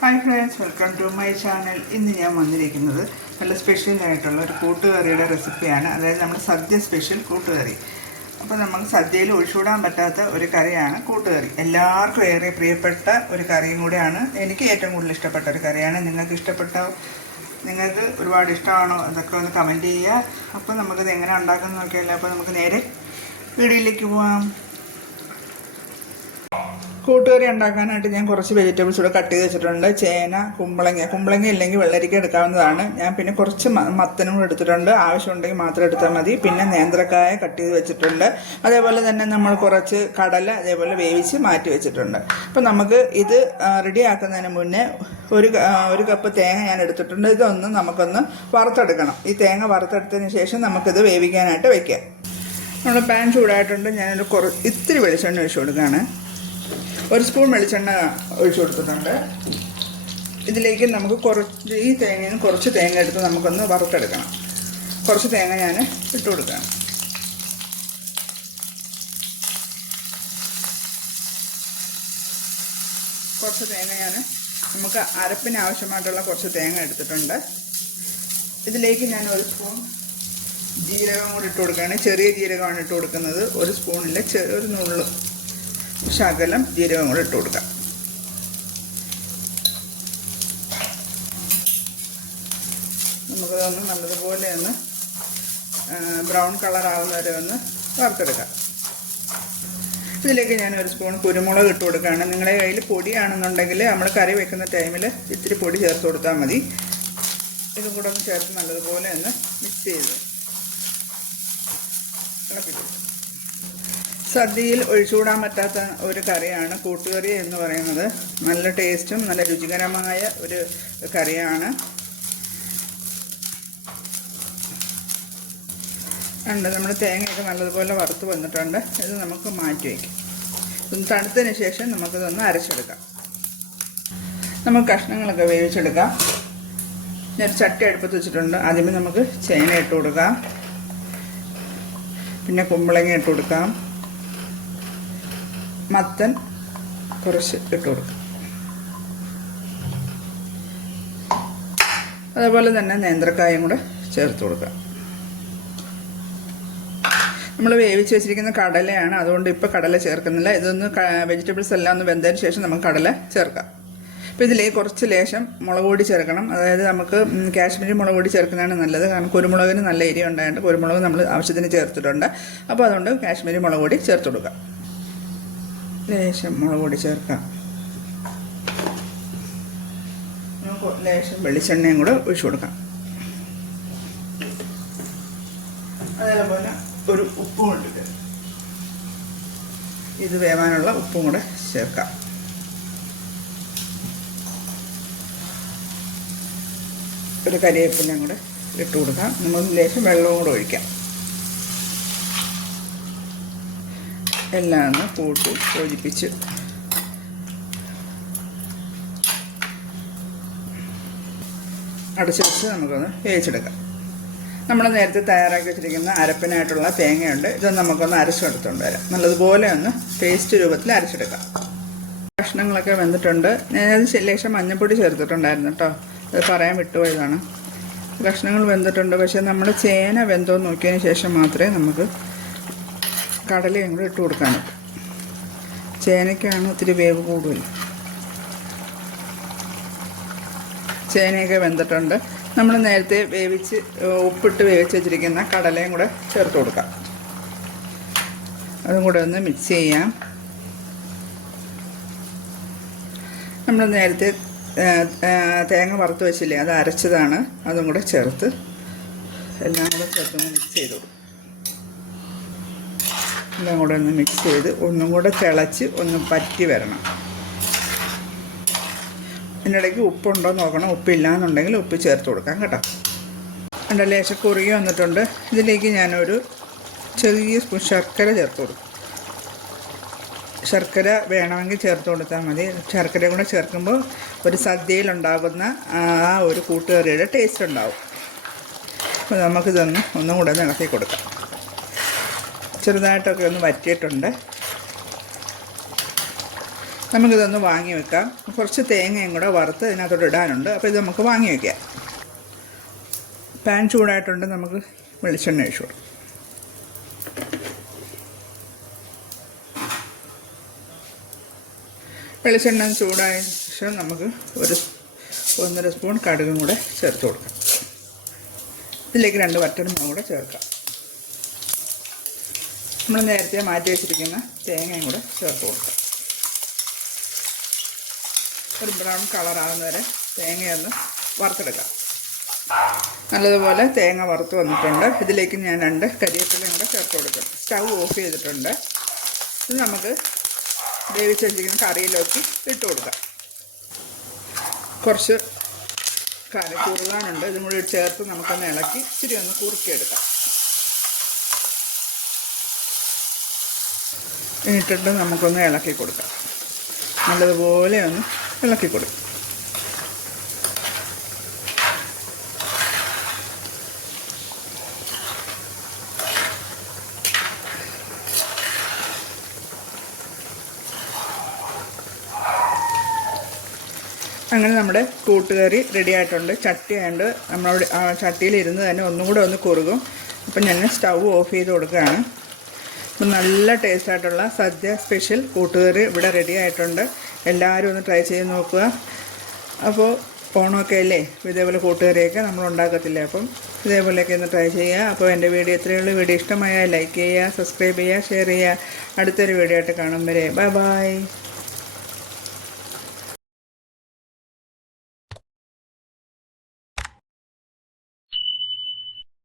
Hi friends welcome to my channel ഇന്ന് ഞാൻ വന്നിരിക്കുന്നത് നല്ല സ്പെഷ്യൽ ആയിട്ടുള്ള ഒരു കൂട്ടുകറിയുടെ റെസിപ്പിയാണ് അതായത് നമ്മുടെ സദ്യ സ്പെഷ്യൽ കൂട്ടുകറി. അപ്പോൾ നമ്മൾ സദ്യയിൽ ഒഴിച്ചുകൂടാൻ പറ്റാത്ത ഒരു കറിയാണ് കൂട്ടുകറി. എല്ലാവർക്കും ഏറെ പ്രിയപ്പെട്ട ഒരു കറിയും കൂടെയാണ്. എനിക്ക് ഏറ്റവും കൂടുതൽ ഇഷ്ടപ്പെട്ട ഒരു കറിയാണ്. നിങ്ങൾക്ക് ഇഷ്ടപ്പെട്ട? നിങ്ങൾക്ക് ഒരുപാട് ഇഷ്ടമാണോ? എന്നൊക്കെ ഒന്ന് കമന്റ് ചെയ്യുക. അപ്പോൾ നമുക്കിത് എങ്ങനെ ഉണ്ടാക്കുന്നത് നോക്കിയാലോ. അപ്പോൾ നമുക്ക് നേരെ വീഡിയോയിലേക്ക് പോവാം. കൂട്ടുകറി ഉണ്ടാക്കാനായിട്ട് ഞാൻ കുറച്ച് വെജിറ്റബിൾസ് ഇവിടെ കട്ട് ചെയ്ത് വെച്ചിട്ടുണ്ട്. ചേന കുമ്പളങ്ങ. കുമ്പളങ്ങ ഇല്ലെങ്കിൽ വെള്ളരിക്ക എടുക്കാവുന്നതാണ്. ഞാൻ പിന്നെ കുറച്ച് മത്തനും കൂടെ എടുത്തിട്ടുണ്ട്. ആവശ്യമുണ്ടെങ്കിൽ മാത്രം എടുത്താൽ മതി. പിന്നെ നേന്ത്രക്കായ കട്ട് ചെയ്ത് വെച്ചിട്ടുണ്ട്. അതേപോലെ തന്നെ നമ്മൾ കുറച്ച് കടല അതേപോലെ വേവിച്ച് മാറ്റി വെച്ചിട്ടുണ്ട്. അപ്പം നമുക്ക് ഇത് റെഡി ആക്കുന്നതിന് മുന്നേ ഒരു ഒരു കപ്പ് തേങ്ങ ഞാൻ എടുത്തിട്ടുണ്ട്. ഇതൊന്ന് നമുക്കൊന്ന് വറുത്തെടുക്കണം. ഈ തേങ്ങ വറുത്തെടുത്തതിന് ശേഷം നമുക്കിത് വേവിക്കാനായിട്ട് വെക്കാം. നമ്മുടെ പാൻ ചൂടായിട്ടുണ്ട്. ഞാനൊരു കുറ ഇത്തിരി വെളിച്ചെണ്ണ ഒഴിച്ചു കൊടുക്കുകയാണ്. ഒരു സ്പൂൺ വെളിച്ചെണ്ണ ഒഴിച്ചു കൊടുത്തിട്ടുണ്ട്. ഇതിലേക്ക് നമുക്ക് കുറച്ച് ഈ തേങ്ങയിൽ നിന്ന് കുറച്ച് തേങ്ങ എടുത്ത് നമുക്കൊന്ന് വറുത്തെടുക്കണം. കുറച്ച് തേങ്ങ ഞാൻ ഇട്ട് കൊടുക്കാം. കുറച്ച് തേങ്ങ ഞാൻ നമുക്ക് അരപ്പിന് ആവശ്യമായിട്ടുള്ള കുറച്ച് തേങ്ങ എടുത്തിട്ടുണ്ട്. ഇതിലേക്ക് ഞാൻ ഒരു സ്പൂൺ ജീരകം കൂടി ഇട്ട് കൊടുക്കുകയാണ്. ചെറിയ ജീരകമാണ് ഇട്ട് കൊടുക്കുന്നത്. ഒരു സ്പൂണിൽ ഒരു നുള്ളു ശകലം ജീരകം കൂടെ ഇട്ട് കൊടുക്കാം. നമുക്കതൊന്ന് നല്ലതുപോലെ ഒന്ന് ബ്രൗൺ കളർ ആവുന്നവരെ ഒന്ന് വറുത്തെടുക്കാം. ഇതിലേക്ക് ഞാൻ ഒരു സ്പൂൺ കുരുമുളക് ഇട്ട് കൊടുക്കുകയാണ്. നിങ്ങളുടെ കയ്യിൽ പൊടിയാണെന്നുണ്ടെങ്കിൽ നമ്മൾ കറി വെക്കുന്ന ടൈമിൽ ഇത്തിരി പൊടി ചേർത്ത് കൊടുത്താൽ മതി. ഇതും കൂടെ ഒന്ന് ചേർത്ത് നല്ലതുപോലെ ഒന്ന് മിക്സ് ചെയ്ത് ഇളക്കിക്കൊടുക്കും സദ്യയിൽ ഒഴിച്ചുകൂടാൻ പറ്റാത്ത ഒരു കറിയാണ് കൂട്ടുകറി എന്ന് പറയുന്നത്. നല്ല ടേസ്റ്റും നല്ല രുചികരമായ ഒരു കറിയാണ്. ഉണ്ട് നമ്മൾ തേങ്ങയൊക്കെ നല്ലതുപോലെ വറുത്ത് വന്നിട്ടുണ്ട്. ഇത് നമുക്ക് മാറ്റി വയ്ക്കാം. ഇതൊന്ന് തണുത്തതിന് ശേഷം നമുക്കിതൊന്ന് അരച്ചെടുക്കാം. നമുക്ക് കഷ്ണങ്ങളൊക്കെ വേവിച്ചെടുക്കാം. ഞാൻ ചട്ടി അടുപ്പത്ത് വെച്ചിട്ടുണ്ട്. ആദ്യമേ നമുക്ക് ചേന ഇട്ട് കൊടുക്കാം. പിന്നെ കുമ്പളങ്ങ ഇട്ട് കൊടുക്കാം. മത്തൻ കുറച്ച് ഇട്ട് കൊടുക്കും. അതേപോലെ തന്നെ നേന്ത്രക്കായും കൂടെ ചേർത്ത് കൊടുക്കാം. നമ്മൾ വേവിച്ച് വെച്ചിരിക്കുന്ന കടലയാണ്. അതുകൊണ്ട് ഇപ്പോൾ കടല ചേർക്കുന്നില്ല. ഇതൊന്ന് വെജിറ്റബിൾസ് എല്ലാം ഒന്ന് വെന്തതിന് ശേഷം നമുക്ക് കടല ചേർക്കാം. അപ്പോൾ ഇതിലേക്ക് കുറച്ച് ലേശം മുളക് പൊടി ചേർക്കണം. അതായത് നമുക്ക് കാശ്മീരി മുളക് പൊടി ചേർക്കുന്നതാണ് നല്ലത്. കാരണം കുരുമുളകിന് നല്ല എരി ഉണ്ടായതുകൊണ്ട് കുരുമുളക് നമ്മൾ ആവശ്യത്തിന് ചേർത്തിട്ടുണ്ട്. അപ്പോൾ അതുകൊണ്ട് കാശ്മീരി മുളക് പൊടി ചേർത്ത് കൊടുക്കാം. ലേശം മുളക് പൊടി ചേർക്കാം. നമുക്ക് ലേശം വെളിച്ചെണ്ണയും കൂടെ ഒഴിച്ചു കൊടുക്കാം. അതേപോലെ ഒരു ഉപ്പും ഇട്ടിട്ട് ഇത് വേവാനുള്ള ഉപ്പും കൂടെ ചേർക്കാം. ഒരു കരിവേപ്പിലയും കൂടെ ഇട്ട് കൊടുക്കാം. നമുക്ക് ലേശം വെള്ളവും കൂടെ ഒഴിക്കാം. എല്ലാം ഒന്ന് കൂട്ടി യോജിപ്പിച്ച്. അടച്ചു വെച്ച് നമുക്കൊന്ന് വേവിച്ചെടുക്കാം. നമ്മൾ നേരത്തെ തയ്യാറാക്കി വെച്ചിരിക്കുന്ന അരപ്പിനായിട്ടുള്ള തേങ്ങയുണ്ട്. ഇത് നമുക്കൊന്ന് അരച്ചെടുത്തുകൊണ്ട് വരാം. നല്ലതുപോലെ ഒന്ന് പേസ്റ്റ് രൂപത്തിൽ അരച്ചെടുക്കാം. കഷ്ണങ്ങളൊക്കെ വെന്തിട്ടുണ്ട്. ഞാനത് ലേശം മഞ്ഞൾപ്പൊടി ചേർത്തിട്ടുണ്ടായിരുന്നു കേട്ടോ. അത് പറയാൻ വിട്ടുപോയതാണ്. കഷ്ണങ്ങൾ വെന്തിട്ടുണ്ട്. പക്ഷേ നമ്മൾ ചേന വെന്തോ നോക്കിയതിന് ശേഷം മാത്രമേ നമുക്ക് കടലയും കൂടെ ഇട്ട് കൊടുക്കാനുള്ളൂ ചേനയ്ക്കാണ് ഒത്തിരി വേവ് കൂടുതൽ. ചേനയൊക്കെ വെന്തിട്ടുണ്ട്. നമ്മൾ നേരത്തെ വേവിച്ച് ഉപ്പിട്ട് വേവിച്ച് വെച്ചിരിക്കുന്ന കടലയും കൂടെ ചേർത്ത് കൊടുക്കാം. അതും കൂടെ ഒന്ന് മിക്സ് ചെയ്യാം. നമ്മൾ നേരത്തെ തേങ്ങ വറുത്ത് വെച്ചില്ലേ അത് അരച്ചതാണ്. അതും കൂടെ ചേർത്ത് എല്ലാം കൂടെ ചേർത്ത് മിക്സ് ചെയ്ത് കൊടുക്കും. എല്ലാം കൂടെ ഒന്ന് മിക്സ് ചെയ്ത് ഒന്നും കൂടെ തിളച്ച് ഒന്ന് പറ്റി വരണം. അതിനിടയ്ക്ക് ഉപ്പുണ്ടോ നോക്കണം. ഉപ്പില്ല എന്നുണ്ടെങ്കിൽ ഉപ്പ് ചേർത്ത് കൊടുക്കാം കേട്ടോ. എന്റെ ലേശം കുറുകി വന്നിട്ടുണ്ട്. ഇതിലേക്ക് ഞാനൊരു ചെറിയ സ്പൂൺ ശർക്കര ചേർത്ത് കൊടുക്കും. ശർക്കര വേണമെങ്കിൽ ചേർത്ത് കൊടുത്താൽ മതി. ശർക്കര കൂടെ ചേർക്കുമ്പോൾ ഒരു സദ്യയിലുണ്ടാകുന്ന ആ ഒരു കൂട്ടുകറിയുടെ ടേസ്റ്റ് ഉണ്ടാവും. അപ്പോൾ നമുക്കിതൊന്ന് ഒന്നും കൂടെ ഇളക്കി കൊടുക്കാം. ചെറുതായിട്ടൊക്കെ ഒന്ന് വറ്റിയിട്ടുണ്ട്. നമുക്കിതൊന്ന് വാങ്ങി വെക്കാം. കുറച്ച് തേങ്ങയും കൂടെ വറുത്ത് ഇതിനകത്തോട്ട് ഇടാനുണ്ട്. അപ്പോൾ ഇത് നമുക്ക് വാങ്ങി വെക്കാം. പാൻ ചൂടായിട്ടുണ്ട്. നമുക്ക് വെളിച്ചെണ്ണ ഒഴിച്ചു കൊടുക്കാം. വെളിച്ചെണ്ണ ചൂടായ ശേഷം നമുക്ക് ഒരു ഒന്നര സ്പൂൺ കടുകും കൂടെ ചേർത്ത് കൊടുക്കാം. ഇതിലേക്ക് രണ്ട് വറ്റൽമുളകും കൂടെ ചേർക്കാം. നമ്മൾ നേരത്തെ മാറ്റി വെച്ചിരിക്കുന്ന തേങ്ങയും കൂടെ ചേർത്ത് കൊടുക്കാം. ഒരു ബ്രൗൺ കളറാകുന്നവരെ തേങ്ങയൊന്ന് വറുത്തെടുക്കാം. നല്ലതുപോലെ തേങ്ങ വറുത്ത് വന്നിട്ടുണ്ട്. ഇതിലേക്ക് ഞാൻ രണ്ട് കരിയേപ്പിലയും കൂടെ ചേർത്ത് കൊടുക്കും. സ്റ്റൗ ഓഫ് ചെയ്തിട്ടുണ്ട്. ഇത് നമുക്ക് വേവിച്ച് വെച്ചിരിക്കുന്ന കറിയിലേക്ക് ഇട്ട് കൊടുക്കാം. കുറച്ച് കറി കുറുകാനുണ്ട് ഇതും കൂടി ചേർത്ത് നമുക്കൊന്ന് ഇളക്കി ഇച്ചിരി ഒന്ന് കുറുക്കിയെടുക്കാം. ഇട്ടിട്ട് നമുക്കൊന്ന് ഇളക്കി കൊടുക്കാം. നല്ലതുപോലെ ഒന്ന് ഇളക്കി കൊടുക്കും. അങ്ങനെ നമ്മുടെ കൂട്ടുകറി റെഡി ആയിട്ടുണ്ട്. ചട്ടി ആയതുകൊണ്ട് നമ്മളവിടെ ചട്ടിയിൽ ഇരുന്ന് തന്നെ ഒന്നും കൂടെ ഒന്ന് കുറുകും. അപ്പം ഞാൻ സ്റ്റൗ ഓഫ് ചെയ്ത് കൊടുക്കുകയാണ്. അപ്പം നല്ല ടേസ്റ്റ് ആയിട്ടുള്ള സദ്യ സ്പെഷ്യൽ കൂട്ടുകറി ഇവിടെ റെഡി ആയിട്ടുണ്ട്. എല്ലാവരും ഒന്ന് ട്രൈ ചെയ്ത് നോക്കുക. അപ്പോൾ ഓണമൊക്കെ അല്ലേ? ഇതേപോലെ കൂട്ടുകറിയൊക്കെ നമ്മൾ ഉണ്ടാക്കത്തില്ലേ? അപ്പം ഇതേപോലെയൊക്കെ ഒന്ന് ട്രൈ ചെയ്യുക. അപ്പോൾ എന്റെ വീഡിയോ ഇത്രയേ ഉള്ളൂ. വീഡിയോ ഇഷ്ടമായാൽ ലൈക്ക് ചെയ്യുക സബ്സ്ക്രൈബ് ചെയ്യുക ഷെയർ ചെയ്യുക. അടുത്തൊരു വീഡിയോ ആയിട്ട് കാണും വരെ. Bye bye